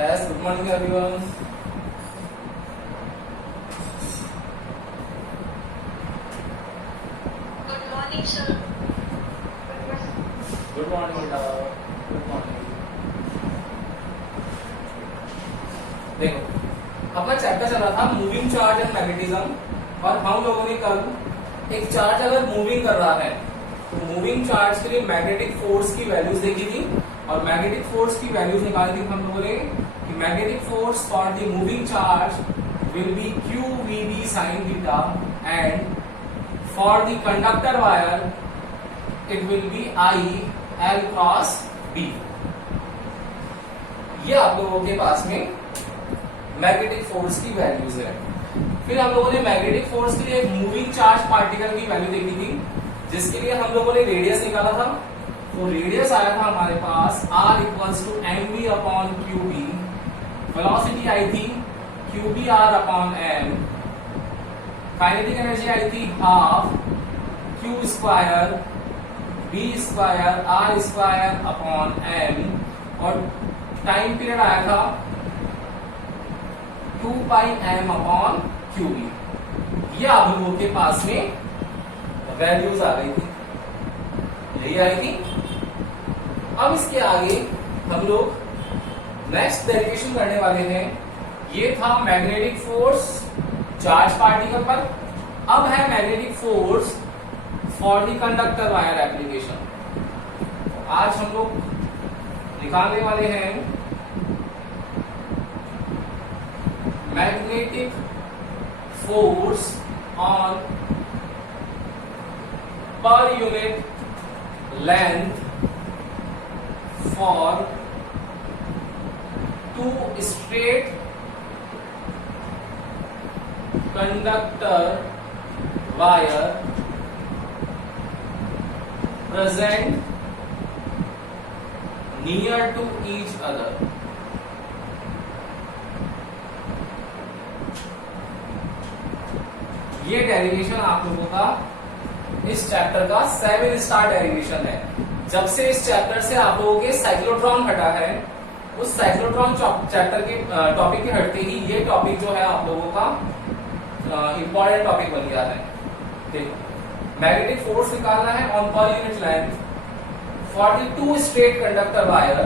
Yes, good morning everyone. Good morning, sir. Good morning बेटा. Good morning. देखो, अपना chapter चल रहा था मूविंग चार्ज एंड मैग्नेटिज्म और हम लोगों ने कल एक चार्ज अगर मूविंग कर रहा है तो मूविंग चार्ज के लिए मैग्नेटिक फोर्स की वैल्यूज देखी थी और मैग्नेटिक फोर्स की वैल्यूज निकाली थी हम लोगों ने कि magnetic force for the moving charge will be q v b sin theta and for the conductor wire it will be I L cross B. ये आप लोगों के पास में मैग्नेटिक फोर्स की वैल्यूज है. फिर हम लोगों ने मैग्नेटिक फोर्स के लिए एक मूविंग चार्ज पार्टिकल की वैल्यू देखी थी जिसके लिए हम लोगों ने रेडियस निकाला था. तो रेडियस आया था हमारे पास r equals to M V upon Q B. Velocity आई थी Q B R upon M. Kinetic energy आई थी half Q square B square R square upon M और टाइम पीरियड आया था 2 pi M upon Q B. ये आप लोगों के पास में वैल्यूज आ गई थी, यही आई थी. अब इसके आगे हम लोग नेक्स्ट डेरिवेशन करने वाले हैं. ये था मैग्नेटिक फोर्स चार्ज पार्टिकल पर. अब है magnetic force for the conductor wire application. आज हम लोग निकालने वाले हैं magnetic force on per unit length for two straight conductor wire present near to each other. ये डेरिवेशन आप लोगों का इस चैप्टर का 7 स्टार डेरिवेशन है. जब से इस चैप्टर से आप लोगों के साइक्लोट्रॉन हटा है, उस साइक्लोट्रॉन चैप्टर के टॉपिक के हटते ही ये टॉपिक जो है आप लोगों का इंपॉर्टेंट टॉपिक बन गया है. देखो, मैग्नेटिक फोर्स निकालना है on per unit length for the two straight conductor wire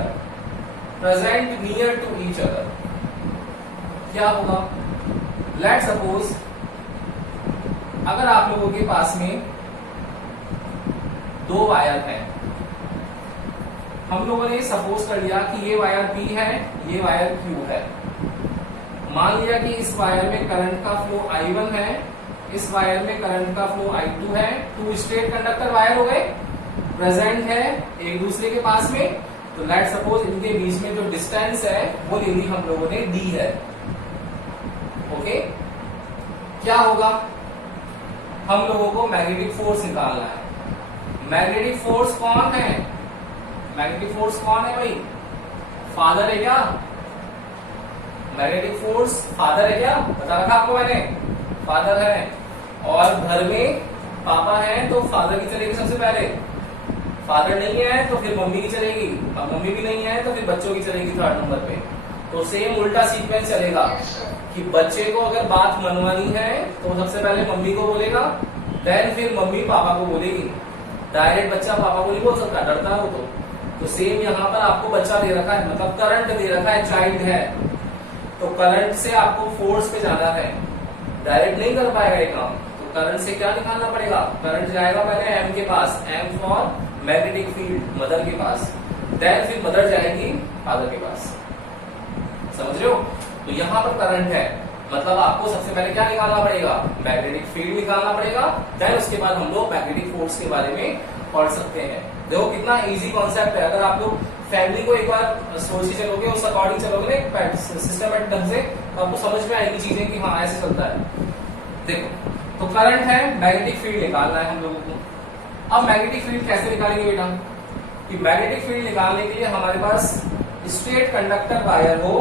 present near to each other. क्या होगा? लेट सपोज अगर आप लोगों के पास में दो वायर हैं, हम लोगों ने सपोज कर लिया कि ये वायर P है, ये वायर Q है. मान लिया कि इस वायर में करंट का फ्लो I1 है, इस वायर में करंट का फ्लो I2 है. टू स्ट्रेट कंडक्टर वायर हो गए, प्रेजेंट है एक दूसरे के पास में. तो लेट सपोज इनके बीच में जो डिस्टेंस है वो ले ली हम लोगों ने D है. ओके, क्या होगा? हम लोगों को मैग्नेटिक फोर्स निकालना है. मैग्नेटिक फोर्स कौन है? मैग्नेटिक फोर्स कौन है भाई? फादर है क्या? मैग्नेटिक फोर्स फादर है क्या? बता रखा आपको मैंने, फादर है. और घर में पापा है तो फादर की चलेगी सबसे पहले. फादर नहीं है तो फिर मम्मी की चलेगी. अब मम्मी भी नहीं है तो फिर बच्चों की चलेगी थर्ड नंबर पे. तो सेम उल्टा सीक्वेंस चलेगा कि बच्चे को अगर बात मनवानी है तो सबसे पहले मम्मी को बोलेगा, देन फिर मम्मी पापा को बोलेगी. डायरेक्ट बच्चा पापा को नहीं बोल सकता, डरता है वो. तो सेम यहाँ पर आपको बच्चा दे रखा है, मतलब करंट दे रखा है, चाइल्ड है. तो करंट से आपको फोर्स पे जाना है, डायरेक्ट नहीं कर पाएगा ये काम. तो करंट से क्या निकालना पड़ेगा? करंट जाएगा पहले एम के पास, M for magnetic field mother के पास. देन फिर मदर जाएगी फादर के पास. समझ रहे हो? तो यहाँ पर करंट है, मतलब आपको सबसे पहले क्या निकालना पड़ेगा? मैग्नेटिक फील्ड निकालना पड़ेगा. देन उसके बाद हम लोग मैग्नेटिक फोर्स के बारे में पढ़ सकते हैं. देखो कितना इजी कॉन्सेप्ट है. अगर आप लोग फैमिली को एक बार सोच के चलोगे, उस अकॉर्डिंग चलोगे ना सिस्टमेटिक ढंग से, तो आपको समझ में आएगी चीजें कि हाँ ऐसे चलता है. देखो, तो करंट है, मैग्नेटिक फील्ड निकालना है हम लोगों को. अब मैग्नेटिक फील्ड कैसे निकालेंगे बेटा? कि मैग्नेटिक फील्ड निकालने के लिए हमारे पास स्ट्रेट कंडक्टर वायर हो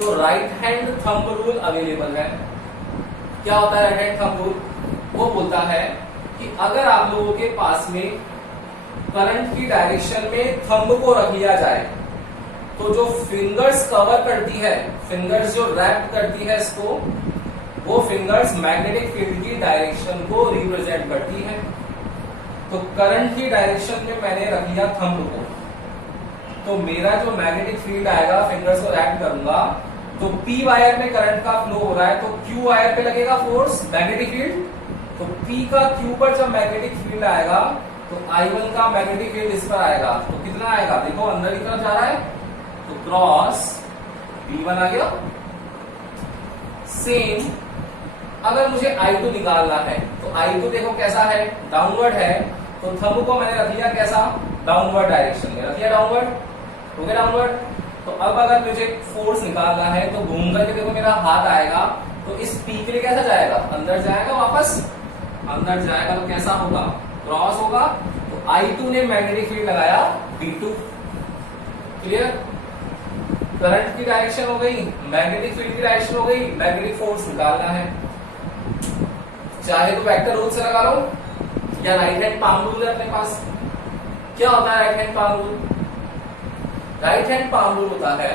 तो right hand thumb rule available है. क्या होता है राइट हैंड थंब रूल? वो बोलता है कि अगर आप लोगों के पास में करंट की डायरेक्शन में थंब को रख लिया जाए तो जो फिंगर्स कवर करती है, फिंगर्स जो रैप करती है इसको, वो फिंगर्स मैग्नेटिक फील्ड की डायरेक्शन को रिप्रेजेंट करती है। तो करंट की डायरेक्शन में मैंने रख लिया थंब को, तो मेरा जो मैग्नेटिक फील्ड आएगा, फिंगर्स को रैप करूंगा, तो P वायर में करंट का फ्लो हो रहा है, तो Q वायर पे लगेगा फोर्स मैग्नेटिक फील्ड। तो P का Q पर जब मैग्नेटिक फील्ड आएगा तो I1 का मैग्नेटिक फील्ड इस पर आएगा, तो कितना आएगा, देखो अंदर की तरफ जा रहा है, तो क्रॉस B1 आ गया। सेम अगर मुझे I2 निकालना है, तो I2 देखो कैसा है, डाउनवर्ड है, तो थंब को मैंने रख लिया कैसा, डाउनवर्ड डायरेक्शन में रख लिया, डाउनवर्ड हो गया, डाउनवर्ड। तो अब अगर मुझे फोर्स निकालना है तो घूम करके देखो मेरा हाथ आएगा, तो इस P के लिए कैसा जाएगा, अंदर जाएगा, वापस अंदर जाएगा, तो कैसा होगा, क्रॉस होगा। तो I2 ने मैग्नेटिक फील्ड लगाया B2, क्लियर। करंट की डायरेक्शन हो गई, मैग्नेटिक फील्ड की डायरेक्शन हो गई, मैग्नेटिक फोर्स निकालना है, चाहे तो वेक्टर रूल से लगा लो या राइट हैंड पाम रूल है अपने पास। क्या होता है right hand palm rule? Right hand palm rule होता है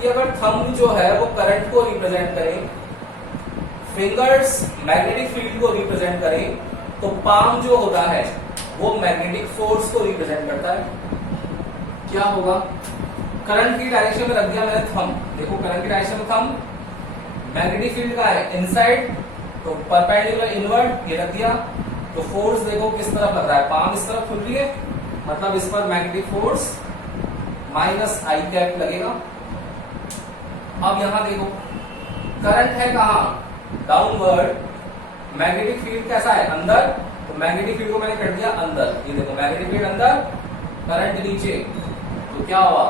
कि अगर थंब जो है वो करंट को रिप्रेजेंट करे, फिंगर्स मैग्नेटिक फील्ड को रिप्रेजेंट करे, तो पाम जो होता है वो मैग्नेटिक फोर्स को रिप्रेजेंट करता है। क्या होगा, करंट की डायरेक्शन में रख दिया मैंने थंब, देखो करंट की डायरेक्शन में थंब, मैग्नेटिक फील्ड का है इनसाइड, तो परपेंडिकुलर इनवर्ड ये रख दिया, तो फोर्स देखो किस तरफ लग रहा है, पाम इस तरफ खुल रही है, मतलब इस पर मैग्नेटिक फोर्स माइनस आई कैप लगेगा। अब यहां देखो करंट है कहां, डाउनवर्ड, मैग्नेटिक फील्ड कैसा है, अंदर, तो मैग्नेटिक फील्ड को मैंने कर दिया अंदर, ये देखो मैग्नेटिक फील्ड अंदर, करंट नीचे, तो क्या हुआ,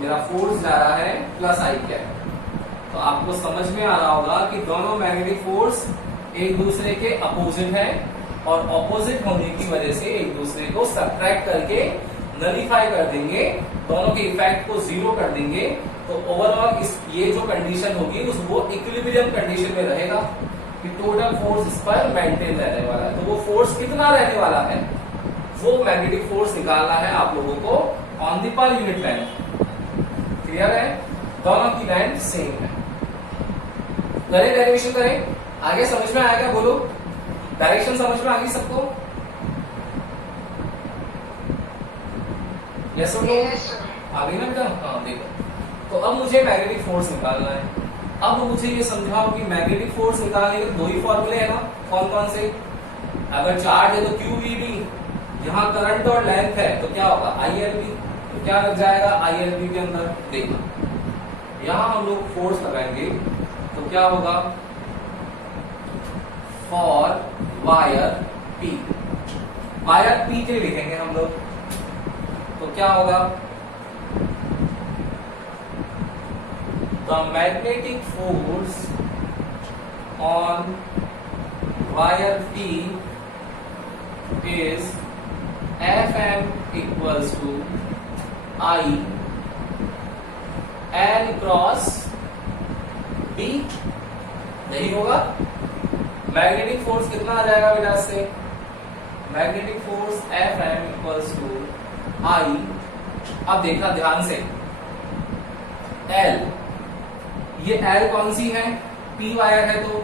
मेरा फोर्स जा रहा है प्लस आई कैप। तो आपको समझ में आ रहा होगा कि दोनों मैग्नेटिक फोर्स एक दूसरे के अपोजिट है, और अपोजिट होने की वजह से एक दूसरे को सब्ट्रैक्ट करके नलीफाई कर देंगे, दोनों के इफेक्ट को जीरो कर देंगे। तो ओवरऑल इस ये जो कंडीशन होगी उस वो इक्विलिब्रियम कंडीशन में रहेगा कि टोटल फोर्स इस पर मेंटेन रहने वाला है। तो वो फोर्स कितना रहने वाला है, वो मैग्नेटिक फोर्स निकालना है आप लोगों को ऑन द पर यूनिट लेंथ। क्लियर है, दोनों की लेंथ सेम है। करें डेरिवेशन करें, आगे समझ में आएगा, बोलो डायरेक्शन समझ में आ गई सबको? यस और नो? आ गई ना बेटा? हाँ देखो, तो अब मुझे मैग्नेटिक फोर्स निकालना है। अब मुझे ये समझाओ कि मैग्नेटिक फोर्स निकालने के दो ही फॉर्मूले हैं ना, कौन कौन से? अगर चार्ज है तो QVD, यहाँ करंट और लेंथ है तो क्या होगा ILB, तो क्या लग जाएगा ILB के अंदर, देखना यहाँ हम लोग फोर्स लगाएंगे तो क्या होगा, for wire P, wire P के लिए लिखेंगे हम लोग, तो क्या होगा, the magnetic force on wire P is Fm equals to I L cross B। नहीं होगा, मैग्नेटिक फोर्स कितना आ जाएगा बेटा इससे, magnetic force Fm equals to I, अब देखना ध्यान से, L, ये L कौन सी है, P वायर है, तो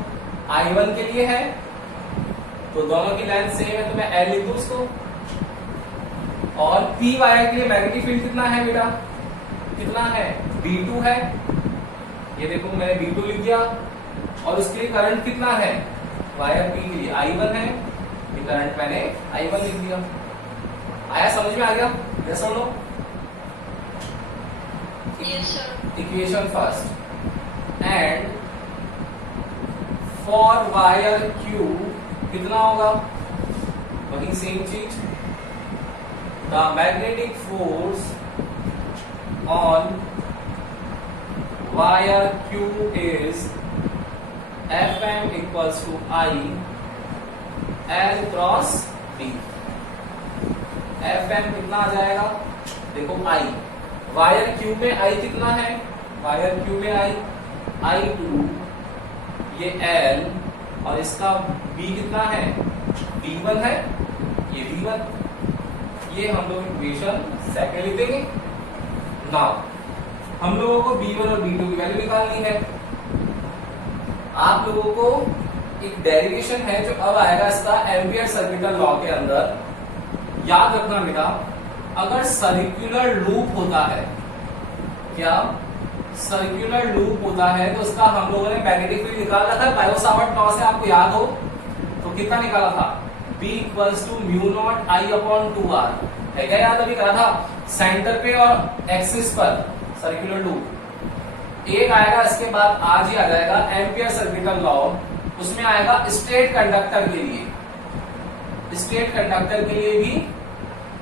I1 के लिए है, तो दोनों की लेंथ सेम है, तो मैं L लिख दूं उसको। और P वायर के लिए मैग्नेटिक फील्ड कितना है बेटा, कितना है, B2 है, ये देखो मैंने B2 लिख दिया, और उसके लिए करंट कितना है, वायर P के लिए I1 है, ये करंट मैंने I1 लिख दिया। आया, समझ में आ गया? यस और no? Equation first, and for wire Q कितना होगा, वही सेम चीज, the magnetic force on wire Q is Fm equals to I L cross B। Fm कितना आ जाएगा, देखो I, वायर Q में I कितना है, वायर Q में I2, ये L, और इसका B कितना है, B1 है, ये B1, ये हम लोग इक्वेशन सेकंड लिख देंगे। नाउ हम लोगों को B1 और B2 की वैल्यू निकालनी है। आप लोगों को एक डेरिवेशन है जो अब आएगा इसका एम्पियर सर्किटल लॉ के अंदर। याद रखना बेटा, अगर सर्कुलर लूप होता है, क्या सर्कुलर लूप होता है, तो उसका हम लोगों ने मैग्नेटिक फील्ड निकाला था बायो-सावर्ट लॉ से, आपको याद हो तो कितना निकाला था, B equals to mu nought I upon 2R है क्या, याद अभी करा था। सेंटर पे और एक्सिस पर सर्कुलर लूप एक आएगा, इसके बाद आज ही आ जाएगा एम्पियर सर्किटल लॉ, उसमें आएगा स्ट्रेट कंडक्टर के लिए। स्ट्रेट कंडक्टर के लिए भी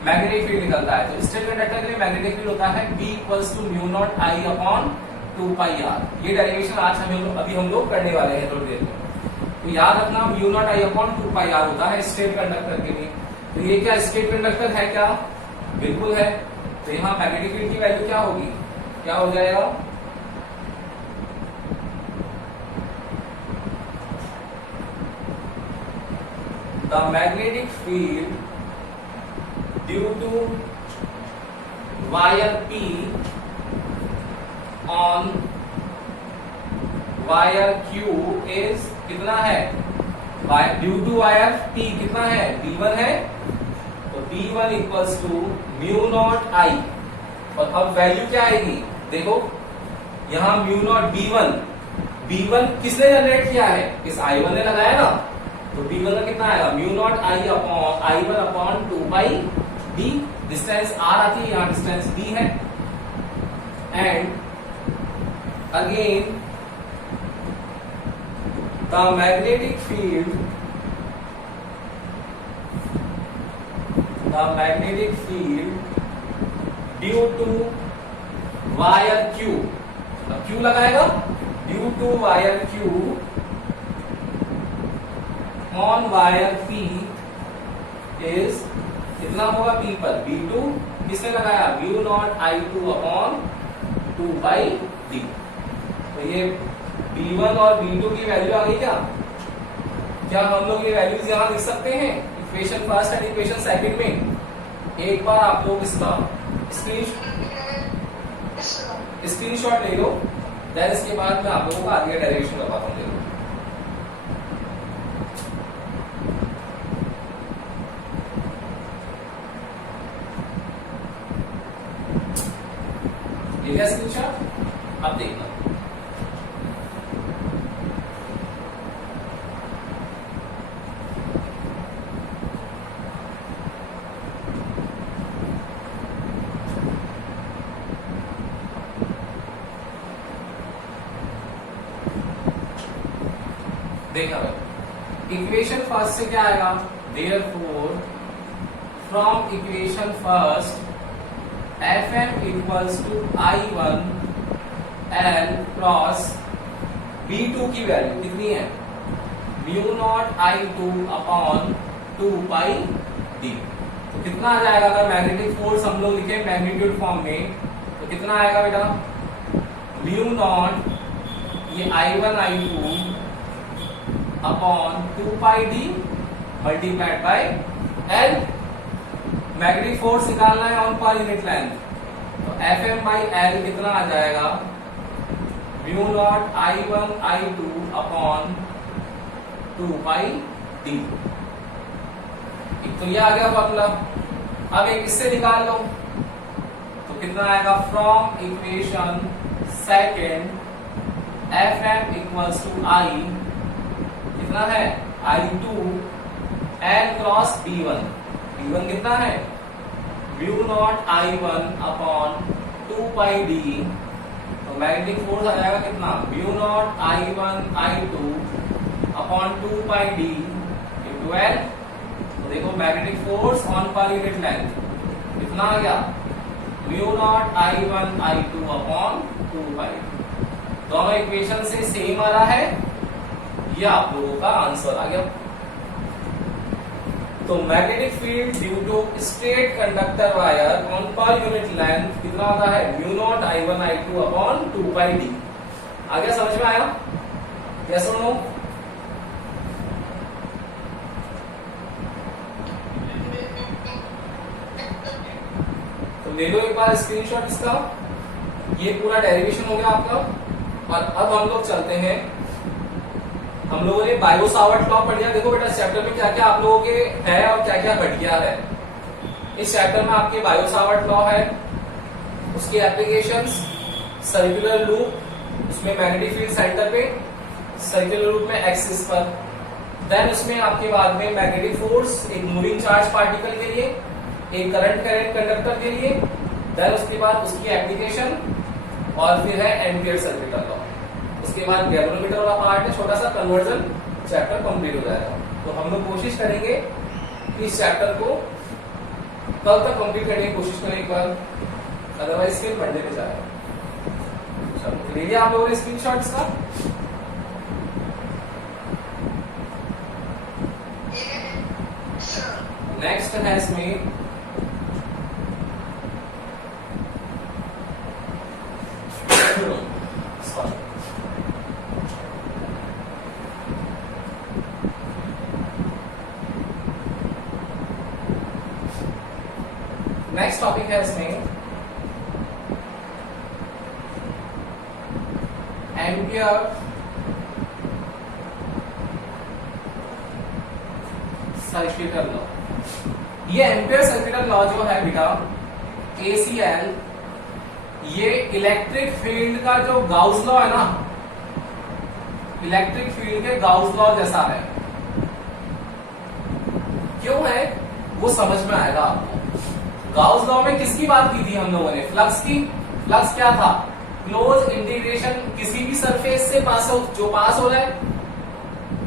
मैग्नेटिक फील्ड निकलता है, तो स्ट्रेट कंडक्टर के लिए मैग्नेटिक फील्ड होता है B equals to mu nought I upon 2πr। ये डेरिवेशन आज अभी हम लोग करने वाले हैं थोड़ी देर में। तो याद रखना mu nought I upon 2πr होता है स्ट्रेट कंडक्टर के लिए। तो ये क्या स्ट्रेट कंडक्टर है क्या, बिल्कुल है। तो यहाँ मैग्नेटिक फील्ड की वैल्यू क्या होगी, क्या हो जाएगा, the magnetic field due to wire P on wire Q is कितना है, ड्यू टू वायर P कितना है, B1 है, तो B1 equals to mu nought I। और अब वैल्यू क्या आएगी, देखो यहां म्यू नॉट B1 किसने जनरेट किया है, इस I1 ने लगाया ना, तो B1 का कितना आएगा, mu nought I1 upon 2πd। Distance R आती है, यहाँ डिस्टेंस D है। And again the magnetic field due to wire Q, अब Q लगाएगा, due to wire Q on wire P is कितना होगा, P पर B2 किसने लगाया, mu naught I2 upon 2πd। तो ये B1 और B2 की वैल्यू आ गई क्या हम लोग ये वैल्यूज यहां लिख सकते हैं equation first and equation second में। एक बार आप लोग इसका स्क्रीनशॉट ले लो, देन इसके बाद मैं आप लोगों को आगे डेरिवेशन करवाता हूँ। स्क्रीनशॉट अब देखना, देखा भाई इक्वेशन फर्स्ट से क्या आएगा, therefore from equation first Fm equals to I1 L cross B2 की वैल्यू कितनी है, mu not I2 upon 2πd। तो कितना आ जाएगा, अगर मैग्नेटिक फोर्स हम लोग लिखे मैग्नीट्यूड फॉर्म में तो कितना आएगा बेटा, म्यू नॉट ये I1 I2 upon 2πd multiplied by L। Magnetic force निकालना है ऑन पर यूनिट लेंथ, तो Fm बाई L कितना आ जाएगा, mu nought I1 I2 upon 2πd। एक तो ये आ गया फॉर्मूला। अब एक इससे निकाल लो तो कितना आएगा, from equation second Fm equals to I कितना है, I2 L क्रॉस B1 कितना है, mu nought I1 upon 2πd। तो मैग्नेटिक फोर्स आ जाएगा कितना, mu nought I1 I2 upon 2πd into L। तो देखो magnetic force on per unit length कितना आ गया, mu nought I1 I2 upon 2πd। दोनों इक्वेशन से सेम आ रहा है, ये आप लोगों का आंसर आ गया। तो magnetic field due to straight conductor wire on per unit length कितना होता है, mu nought I1 I2 upon 2πd। आगे समझ में आया, यस और नो? तो ले लो एक बार स्क्रीनशॉट इसका, ये पूरा डेरिवेशन हो गया आपका। और अब हम लोग चलते हैं, हम लोगों ने बायो सावर्ट लॉ पढ़ लिया। देखो बेटा इस चैप्टर में क्या क्या आप लोगों के है और क्या क्या घट गया है। इस चैप्टर में आपके बायो सावर्ट लॉ है, उसकी एप्लीकेशंस, सर्कुलर लूप, उसमें मैग्नेटिक फील्ड सेंटर पे, सर्कुलर लूप में एक्सिस पर, देन उसमें आपके बाद में मैग्नेटिक फोर्स एक मूविंग चार्ज पार्टिकल के लिए, एक करंट कंडक्टर के लिए, देन उसके बाद उसकी एप्लीकेशन, और फिर है एम्पियर सर्किटल लॉ। उसके बाद गैल्वेनोमीटर वाला पार्ट है, छोटा सा कन्वर्जन चैप्टर कंप्लीट हो जाएगा। तो हम लोग कोशिश करेंगे कि इस चैप्टर को कल तक कंप्लीट करने की कोशिश करें एक बार, अदरवाइज फिर पढ़ने में जाएगा। चलो ले लिया आप लोगों ने स्क्रीनशॉट्स का? नेक्स्ट है इसमें नेक्स्ट टॉपिक है इसमें एम्पियर सर्किटल लॉ। ये एम्पियर सर्किटल लॉ जो है बेटा ACL, ये इलेक्ट्रिक फील्ड का जो गाउस लॉ है ना, इलेक्ट्रिक फील्ड के गाउस लॉ जैसा है। क्यों है वो समझ में आएगा आपको। गाउस लॉ में किसकी बात की थी हम लोगों ने? फ्लक्स की। फ्लक्स क्या था? क्लोज इंटीग्रेशन किसी भी सरफेस से पास हो रहा है,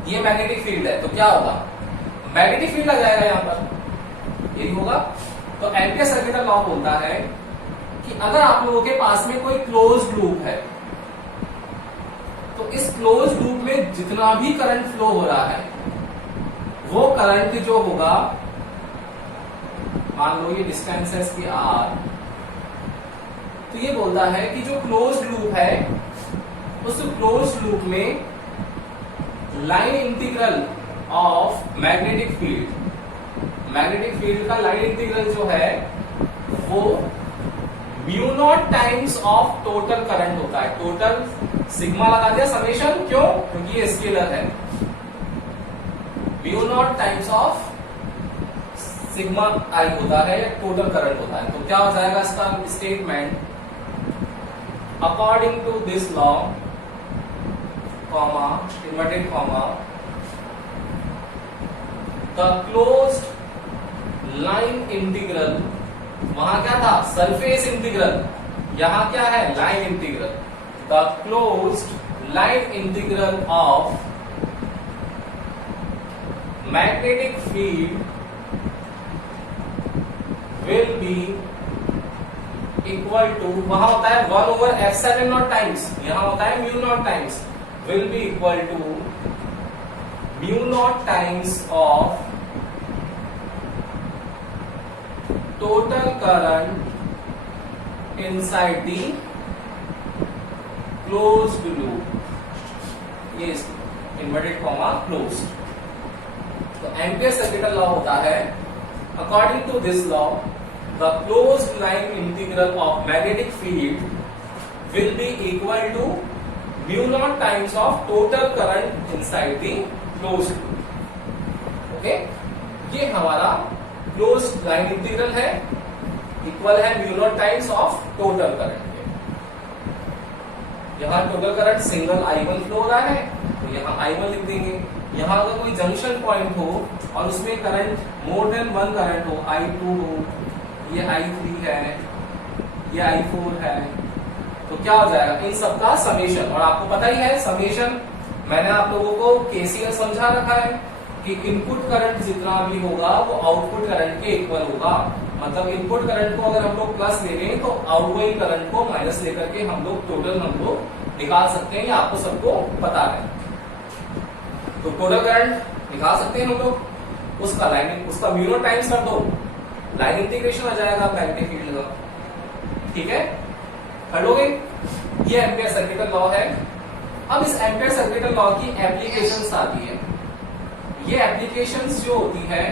ये मैग्नेटिक फील्ड है, तो क्या होगा? मैग्नेटिक फील्ड आ जाएगा यहां पर, यही होगा। तो एम्पियर सर्किटल लॉ बोलता है कि अगर आप लोगों के पास में कोई क्लोज लूप है, तो इस क्लोज लूप में जितना भी करंट फ्लो हो रहा है, वो करंट जो होगा, मान लो ये डिस्टेंस है इसकी R, तो ये बोलता है कि जो क्लोज लूप है, उस क्लोज लूप में line integral of magnetic field का लाइन इंटीग्रल जो है वो mu naught times of total current होता है। टोटल सिग्मा लगा दिया, समेशन, क्यों? क्योंकि ये स्केलर है। Mu not times of sigma I होता है या टोटल करंट होता है। तो क्या हो जाएगा इसका statement? According to this law, comma, inverted comma, the closed line integral, वहां क्या था? सरफेस इंटीग्रल, यहां क्या है? Line integral. The closed line integral of magnetic field will be equal to, वहां होता है 1/ε0 टाइम्स, यहां होता है mu not times, will be equal to mu naught times of total current inside the closed loop, ये inverted comma closed. तो ampere circuital law होता है, according to this law, the closed line integral of magnetic field will be equal to mu naught times of total current inside the closed loop. Okay? ये हमारा closed line integral है, equal है mu naught times of total current के। यहाँ total current single I1 flow हो रहा है, तो यहाँ I1 लिख देंगे। यहाँ अगर कोई जंक्शन पॉइंट हो और उसमें current more than one current हो, I2 हो, ये I3 है, ये I4 है, तो क्या हो जाएगा? इन सबका समेशन। और आपको पता ही है समेशन, मैंने आप लोगों को KCL समझा रखा है कि इनपुट करंट जितना भी होगा वो आउटपुट करंट के इक्वल होगा। मतलब इनपुट करंट को अगर हम लोग प्लस ले लें तो आउटगोइंग करंट को माइनस लेकर के हम लोग टोटल निकाल सकते हैं, ये आपको सबको पता है। तो टोटल करंट निकाल सकते हैं हम लोग, उसका म्यू नॉट टाइम्स कर दो, लाइन इंटीग्रेशन आ जाएगा मैग्नेटिक फील्ड का। ठीक है, कर लोगे? ये एम्पियर सर्किटल लॉ है। अब इस एम्पियर सर्किटल लॉ की एप्लीकेशंस आती है। ये एप्लीकेशंस जो होती है,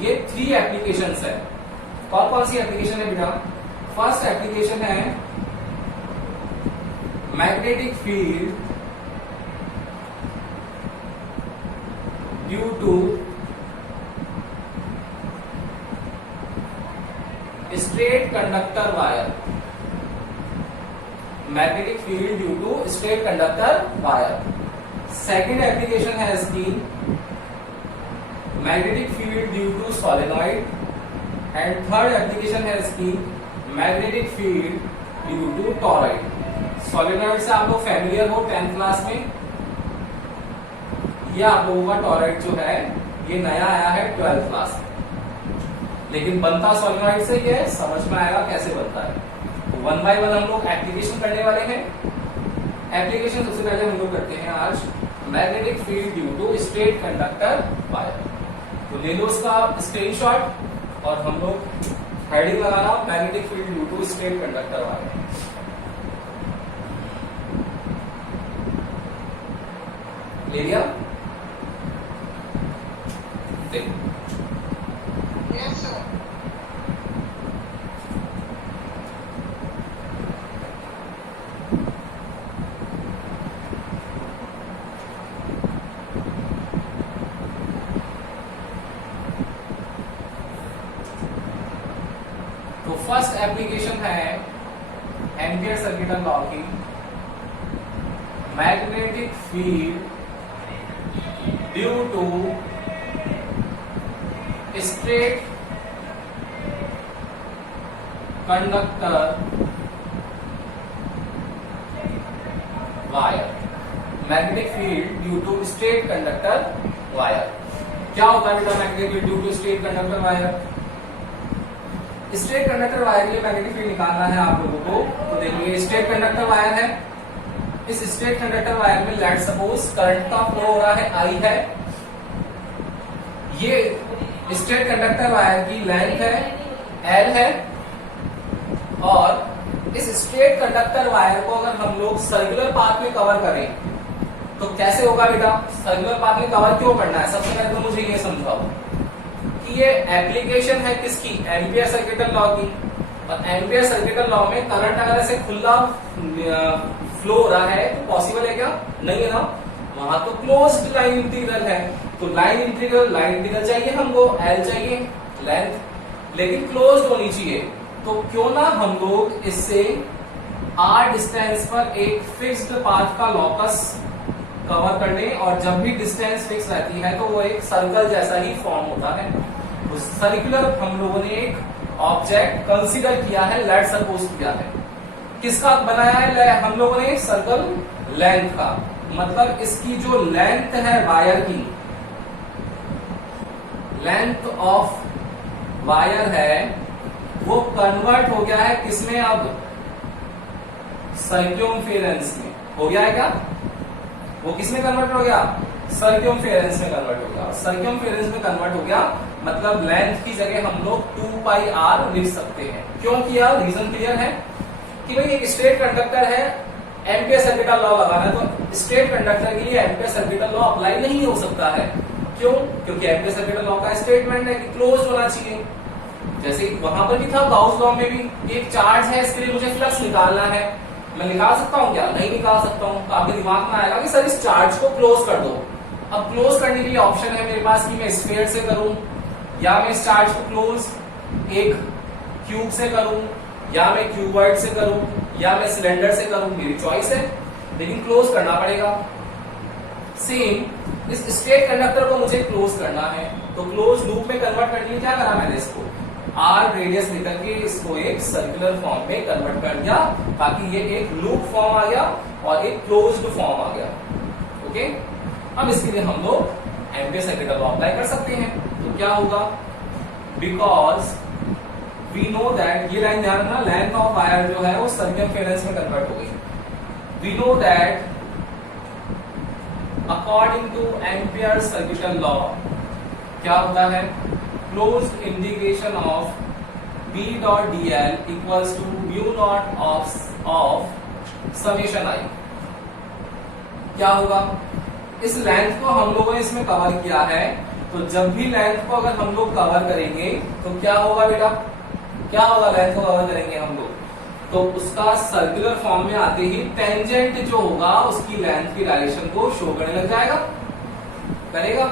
ये 3 एप्लीकेशंस है। कौन कौन सी एप्लीकेशन है बेटा? फर्स्ट एप्लीकेशन है magnetic field due to straight conductor wire, magnetic field due to straight conductor wire. Second application है इसकी magnetic field due to solenoid, and third application है इसकी magnetic field due to toroid. Solenoid से आप लोग familiar हो 10th class में, ये आप लोगों का टॉरॉइड जो है ये नया आया है 12th क्लास में, लेकिन बनता सोलेनॉइड से ये समझ में आएगा कैसे बनता है। तो 1 बाय 1 हम लोग एप्लीकेशन करने वाले हैं। एप्लीकेशन सबसे पहले हम लोग करते हैं आज magnetic field due to straight conductor wire. तो ले लो उसका स्क्रीनशॉट और हम लोग हेडिंग लगाना magnetic field due to straight conductor wire. ले लिया? देखो तो फर्स्ट एप्लीकेशन है एम्पियर सर्किटल लॉ की, magnetic field due to straight conductor wire. Magnetic field due to straight conductor wire क्या होता है बेटा? Magnetic field due to straight conductor wire, straight conductor wire के लिए मैग्नेटिक फील्ड निकालना है आप लोगों को। तो देखिए स्ट्रेट कंडक्टर वायर है, इस स्ट्रेट कंडक्टर वायर में लेट सपोज करंट का फ्लो हो रहा है, आई है। ये स्ट्रेट कंडक्टर वायर की लेंथ है, एल है, और इस स्ट्रेट कंडक्टर वायर को अगर हम लोग सर्कुलर पाथ में कवर करें तो कैसे होगा बेटा? सर्कुलर पाथ में कवर क्यों करना है? सबसे पहले तो मुझे ये समझाओ कि ये एप्लीकेशन है किसकी? एम्पियर सर्किटल लॉ की। और एम्पियर सर्किटल लॉ में करंट अगर ऐसे खुला फ्लो हो रहा है तो पॉसिबल है क्या? नहीं है ना, वहां तो क्लोज्ड लाइन इंटीग्रल है। तो लाइन इंटीग्रल चाहिए हमको, एल चाहिए लेंथ, लेकिन क्लोज्ड होनी चाहिए। तो क्यों ना हम लोग इससे आर डिस्टेंस पर एक फिक्स्ड पाथ का लॉकस कवर कर लें, और जब भी डिस्टेंस फिक्स रहती है तो वो एक सर्कल जैसा ही फॉर्म होता है। तो सर्कुलर हम लोगों ने एक ऑब्जेक्ट कंसीडर किया है, लेट सपोज किया है। किसका बनाया है हम लोगों ने? सर्कल लेंथ का। मतलब इसकी जो लेंथ है वायर की, लेंथ ऑफ वायर है, वो कन्वर्ट हो गया है किसमें? अब सर्क्यूमफेरेंस में हो गया है क्या? वो किसमें कन्वर्ट हो गया? सर्क्यूमफेरेंस में कन्वर्ट हो गया। सर्क्यूमफेरेंस में कन्वर्ट हो गया मतलब लेंथ की जगह हम लोग 2πr लिख सकते हैं। क्यों किया? रीजन क्लियर है कि भाई एक स्ट्रेट कंडक्टर है, एम्पियर सर्किटल लॉ लगाना है, तो स्ट्रेट कंडक्टर के लिए एम्पियर सर्किटल लॉ अप्लाई नहीं हो सकता है। क्यों? क्योंकि एम्पियर सर्किटल लॉ का स्टेटमेंट है कि क्लोज होना चाहिए। जैसे वहां पर भी था गाउस लॉ में भी, एक चार्ज है, इसके लिए मुझे फ्लक्स निकालना है, मैं निकाल सकता हूं क्या? नहीं निकाल सकता हूं। तो आपके दिमाग में आएगा कि सर इस चार्ज को क्लोज कर दो। अब क्लोज करने के लिए ऑप्शन है मेरे पास कि मैं स्फीयर से करूं, या मैं इस चार्ज को क्लोज एक क्यूब से करूं, या मैं क्यूबॉइड से करूं, या मैं सिलेंडर से करूं, मेरी चॉइस है, लेकिन क्लोज करना पड़ेगा। सेम इस स्ट्रेट कंडक्टर को मुझे क्लोज करना है, तो क्लोज लूप में कन्वर्ट करने के लिए क्या करा मैंने? इसको आर रेडियस लेकर के इसको एक सर्कुलर फॉर्म में कन्वर्ट कर दिया, ताकि ये एक लूप फॉर्म आ गया और एक क्लोज्ड फॉर्म आ गया। ओके, अब इसके लिए हम लोग एम्पियर सर्किटल लॉ अप्लाई कर सकते हैं। तो क्या होगा? बिकॉज वी नो दैट, ये लाइन ध्यान रखना, लेंथ ऑफ वायर जो है वो सर्कमफेरेंस में कन्वर्ट हो गई। We know that according to Ampere circuital law क्या होता है? Closed integration of B dot dl equals to mu nought of summation i। क्या होगा? इस लेंथ को हम लोगों ने इसमें कवर किया है, तो जब भी लेंथ को अगर हम लोग कवर करेंगे तो क्या होगा बेटा? क्या होगा? लेंथ को कवर करेंगे हम लोग तो उसका सर्कुलर फॉर्म में आते ही टेंजेंट जो होगा उसकी लेंथ की डायरेक्शन को शो करने लग जाएगा, करेगा।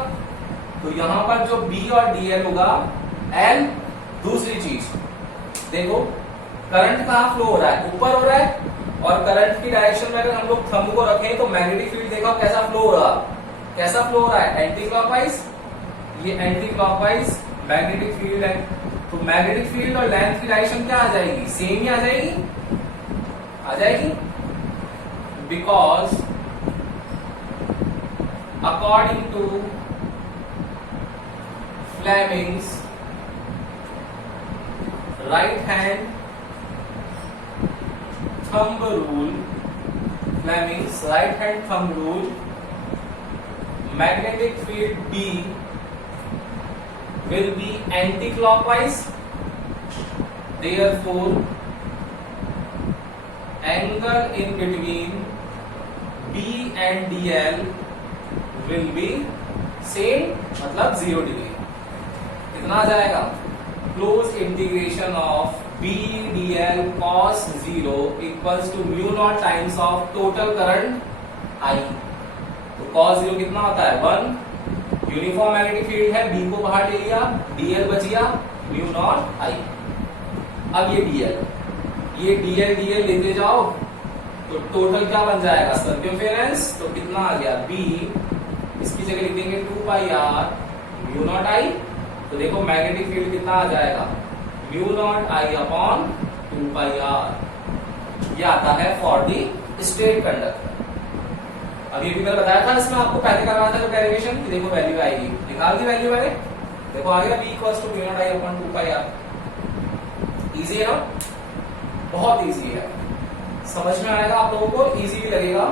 तो यहां पर जो बी और डीएल होगा, एल दूसरी चीज देखो, करंट कहां फ्लो हो रहा है, ऊपर हो रहा है, और करंट की डायरेक्शन में अगर हम लोग थंब को रखें तो मैग्नेटिक फील्ड देखो कैसा फ्लो हो रहा, कैसा फ्लो हो रहा है, एंटी क्लॉकवाइज। ये एंटी क्लॉकवाइज मैग्नेटिक फील्ड है, तो मैग्नेटिक फील्ड और लेंथ की डायरेक्शन क्या आ जाएगी, सेम ही आ जाएगी, आ जाएगी, because according to Fleming's right hand thumb rule, Fleming's right hand thumb rule, magnetic field B will be anti-clockwise, therefore angle in between B and DL will be same, मतलब 0 degree. कितना आ जाएगा, close integration of B D L cos 0 equals to mu not times of total current I. तो cos 0 कितना होता है, 1। Uniform magnetic field है, B को बाहर ले लिया, डीएल बच गया, म्यू नॉट आई। अब ये डीएल लेते जाओ तो टोटल क्या बन जाएगा, सर्कमफेरेंस। तो कितना आ गया, बी, इसकी जगह लिख देंगे 2 pi R mu not I. तो देखो मैग्नेटिक फील्ड कितना आ जाएगा, mu not I upon 2 pi R. ये आता है फॉर दी स्ट्रेट कंडक्टर। अब ये भी मैंने बताया था, इसमें आपको पहले करवाया था डेरिवेशन कि देखो वैल्यू आएगी, निकाल दी वैल्यू मैंने, देखो आ गया B equals to mu not I upon 2 pi R. Easy है ना, बहुत इजी है, समझ में आएगा आप लोगों को, इजी भी लगेगा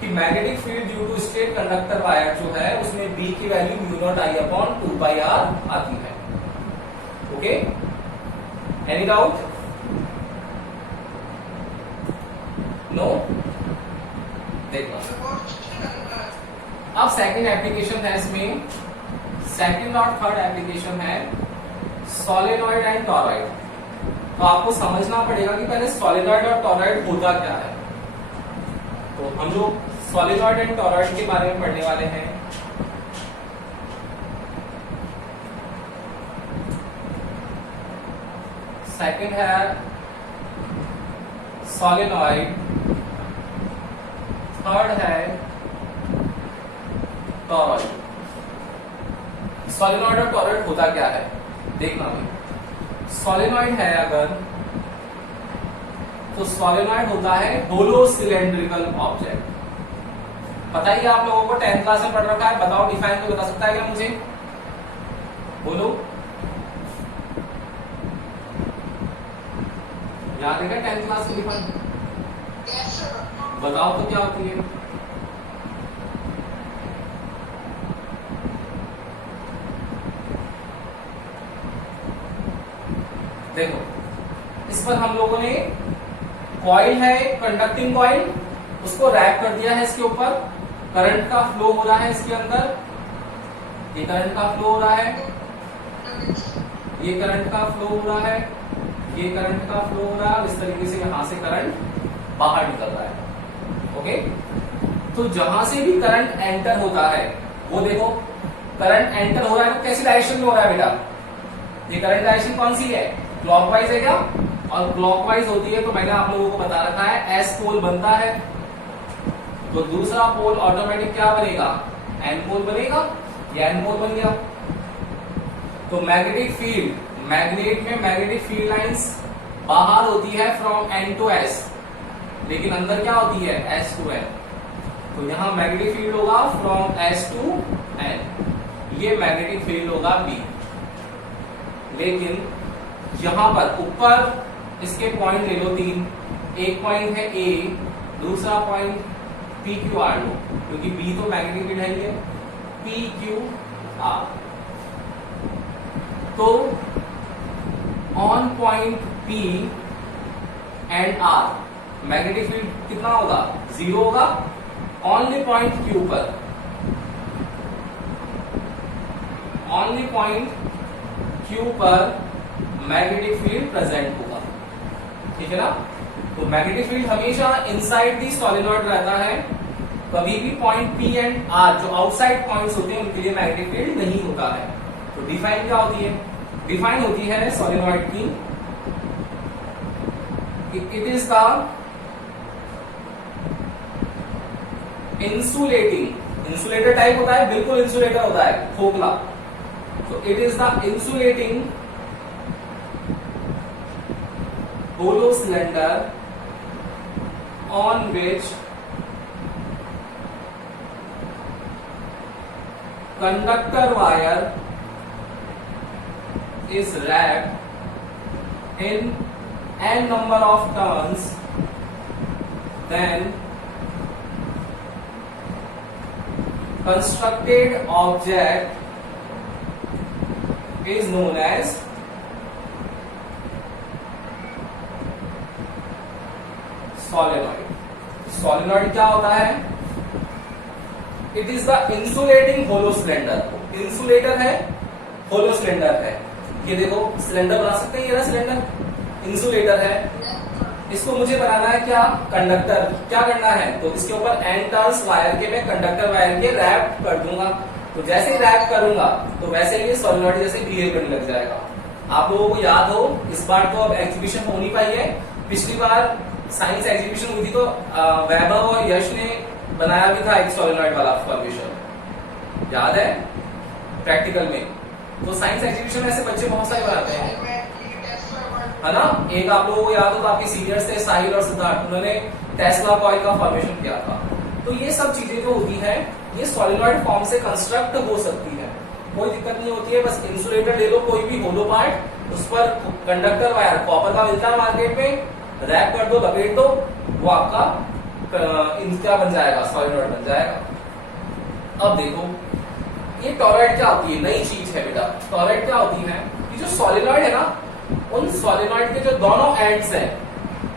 कि magnetic field due to straight conductor wire जो है उसमें बी की value mu not I upon 2 pi R आती है। Okay, any doubt, no? देखो अब सेकंड एप्लीकेशन है इसमें, सेकंड और थर्ड एप्लीकेशन है सोलेनॉइड एंड टॉरॉइड। तो आपको समझना पड़ेगा कि पहले सोलेनॉइड और टॉरॉइड होता क्या है। तो हम लोग सोलेनॉइड एंड टॉरॉइड के बारे में पढ़ने वाले हैं। सेकंड है सोलेनॉइड, थर्ड है टॉरॉइड। सोलेनॉइड और टॉरॉइड होता क्या है देखना भाई। सोलेनॉइड है अगर, तो सोलेनॉइड होता है होलो सिलेंड्रिकल ऑब्जेक्ट। पता ही आप लोगों को 10th क्लास में पढ़ रखा है, बताओ डिफाइन तो बता सकता है क्या मुझे, बोलो, याद है क्या 10th क्लास की डिफाइन? बताओ तो क्या होती है। देखो इस पर हम लोगों ने कॉइल है, कंडक्टिंग कॉइल, उसको रैप कर दिया है इसके ऊपर, करंट का फ्लो हो रहा है इसके अंदर, ये करंट का फ्लो हो रहा है, ये करंट का फ्लो हो रहा है, ये करंट का फ्लो हो रहा है, इस तरीके से यहां से करंट बाहर निकल रहा है। ओके, तो जहां से भी करंट एंटर होता है, वो देखो करंट एंटर हो रहा है तो कैसी डायरेक्शन में हो रहा है बेटा, ये करंट डायरेक्शन कौन सी है, क्लॉकवाइज है क्या, और क्लॉकवाइज होती है तो मैंने आप लोगों को बता रखा है एस पोल बनता है, तो दूसरा पोल ऑटोमेटिक क्या बनेगा, एन पोल बनेगा, या एन पोल बन गया। तो मैग्नेटिक फील्ड, मैग्नेट में मैग्नेटिक फील्ड लाइंस बाहर होती है फ्रॉम एन टू एस, लेकिन अंदर क्या होती है एस टू एन। तो यहां मैग्नेटिक फील्ड होगा फ्रॉम एस टू एन, ये मैग्नेटिक फील्ड होगा बी। लेकिन यहां पर ऊपर इसके पॉइंट ले लो 3, एक पॉइंट है ए, दूसरा पॉइंट पी क्यू आर लो, क्योंकि बी तो मैग्नेटिक फील्ड है ये, पी क्यू आर। तो on point P and R magnetic field कितना होगा, 0 होगा। ओनली पॉइंट क्यू पर, ओनली पॉइंट क्यू पर मैग्नेटिक फील्ड प्रेजेंट होगा, ठीक है ना। तो मैग्नेटिक फील्ड हमेशा इनसाइड दी सॉलिनॉइड रहता है, कभी भी पॉइंट पी एंड आर जो आउटसाइड पॉइंट्स होते हैं उनके लिए मैग्नेटिक फील्ड नहीं होता है। तो डिफाइन क्या होती है? डिफाइन होती है सॉलिनॉइड की, it is the insulating, insulator type होता है, बिल्कुल इंसुलेटर होता है, खोखला। तो it is the insulating hollow cylinder on which conductor wire is wrapped in n number of turns, then constructed object is known as solenoid. Solenoid क्या होता है? It is the insulating hollow cylinder. Insulator है, hollow cylinder है। ये देखो cylinder बना सकते हैं, ये रहा सिलेंडर, इंसुलेटर है। इसको मुझे बनाना है क्या? कंडक्टर। क्या करना है? तो इसके ऊपर एन टर्न्स वायर के मैं कंडक्टर वायर के रैप कर दूंगा। तो जैसे ही रैप करूंगा तो वैसे ही सॉलिनॉइड जैसे बिहेव करने लग जाएगा। आप लोगों को याद हो, इस बार तो अब एग्जीबिशन हो नहीं पाई है, पिछली बार साइंस एग्जीबिशन हुई थी तो वैभव और यश ने बनाया भी था एक सॉलिनॉइड वाला फॉर्मेशन, याद है प्रैक्टिकल में। तो साइंस एग्जीबिशन में ऐसे बच्चे बहुत सारे बनाते हैं, है ना। एक आप लोगों को याद हो तो आपके सीनियर्स थे साहिल और सिद्धार्थ, उन्होंने टेस्ला कॉइल का फॉर्मेशन किया था। तो ये सब चीजें जो होती है ये सॉलिनॉइड फॉर्म से कंस्ट्रक्ट हो सकती है, कोई दिक्कत नहीं होती है। बस इंसुलेटर ले लो, कोई भी होलो पार्ट, उस पर कंडक्टर वायर कॉपर का मिलता है मार्केट में, रैप कर दो, लपेट दो, वो आपका क्या बन जाएगा? सॉलिनॉइड बन जाएगा। अब देखो ये टॉरॉइड क्या होती है? नई चीज है बेटा। टॉरॉइड क्या होती है? ये जो सॉलिनॉइड है ना, उन सॉलिनॉइड के जो दोनों एंड्स हैं,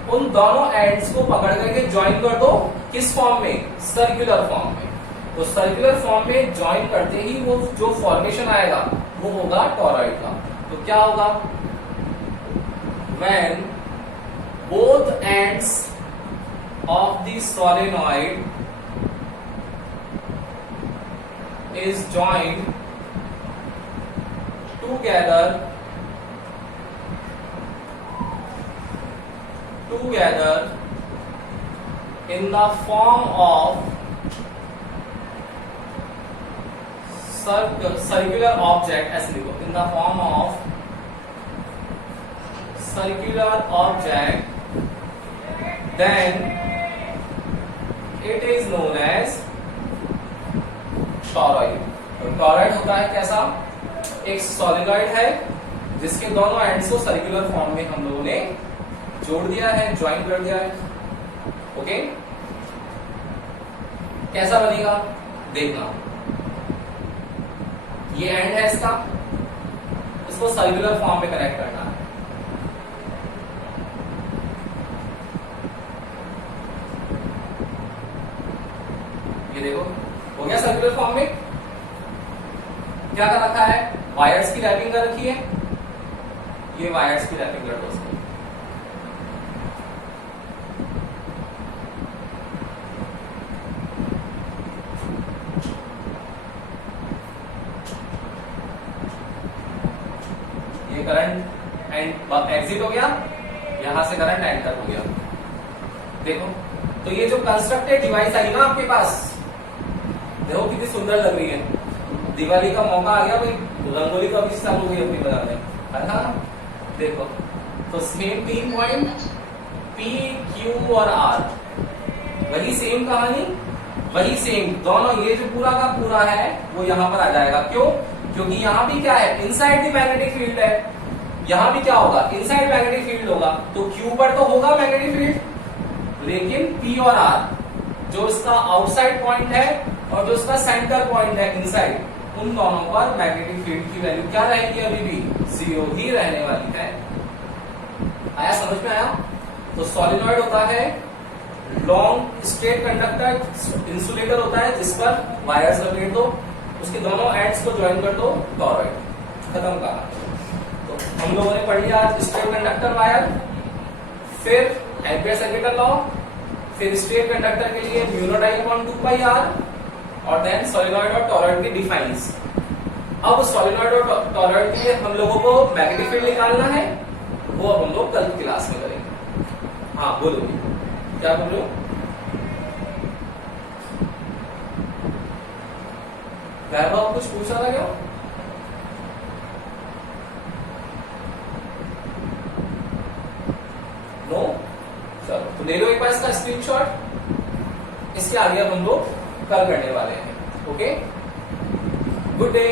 उन दोनों एंड्स को पकड़ करके ज्वाइन कर दो। किस फॉर्म में? सर्कुलर फॉर्म में। तो सर्कुलर फॉर्म में ज्वाइन करते ही वो जो फॉर्मेशन आएगा वो होगा टॉरॉइड का। तो क्या होगा? When both ends of the solenoid is joined together in the form of circular object, ऐसे लिखो, in the form of circular object, then it is known as torrid. तो टॉरॉइड होता है कैसा? एक सॉलिनॉइड है जिसके दोनों एंड्स को सर्कुलर फॉर्म में हम लोगों ने जोड़ दिया है, ज्वाइन कर दिया है। ओके, कैसा बनेगा देखना। ये एंड है इसका, इसको सर्कुलर फॉर्म में कनेक्ट करना है। ये देखो हो गया सर्कुलर फॉर्म में। क्या कर रखा है? वायर्स की रैपिंग कर रखी है। ये वायर्स की रैपिंग कर दो उसको। ये करंट एग्जिट हो गया, यहां से करंट एंटर हो गया। देखो तो ये जो कंस्ट्रक्टेड डिवाइस आई ना आपके पास, देखो कितनी सुंदर लग रही है। दिवाली का मौका आ गया भाई, रंगोली का भी चालू हो गई अपनी बनाने, है ना। देखो तो सेम 3 पॉइंट P, Q और R, वही सेम कहानी, वही सेम दोनों। ये जो पूरा का पूरा है वो यहाँ पर आ जाएगा। क्यों? क्योंकि यहाँ भी क्या है? इनसाइड द मैग्नेटिक फील्ड है। यहाँ भी क्या होगा? इनसाइड मैग्नेटिक फील्ड होगा। तो Q पर तो होगा मैग्नेटिक फील्ड, लेकिन P और R जो इसका आउटसाइड पॉइंट है और जो इसका सेंटर पॉइंट है इनसाइड, उन दोनों पर मैग्नेटिक फील्ड की वैल्यू क्या रहेगी? अभी भी 0 ही रहने वाली है। आया समझ में? आया? तो सॉलिनॉइड होता है लॉन्ग स्ट्रेट कंडक्टर, इंसुलेटर होता है जिस पर वायर्स लपेट दो, उसके दोनों एंड्स को ज्वाइन कर दो, टॉरॉइड। खत्म कहा। तो हम लोगों ने पढ़ लिया आज स्ट्रेट कंडक्टर वायर, फिर एम्पियर सर्किट लॉ, फिर स्ट्रेट कंडक्टर के लिए mu not I upon 2 pi R, और देन सोलेनॉइड और टॉरॉइड की डिफाइंस। अब सोलेनॉइड और टॉरॉइड के लिए हम लोगों को मैग्नेटिक फील्ड निकालना है, वो अब हम लोग कल की क्लास में करेंगे। हाँ बोलो, क्या बोल रहे हो? वैभव कुछ पूछा था क्या? नो? चलो तो ले लो एक बार इसका स्क्रीनशॉट। इसके आगे अब हम लोग कल करने वाले हैं। Okay, good day.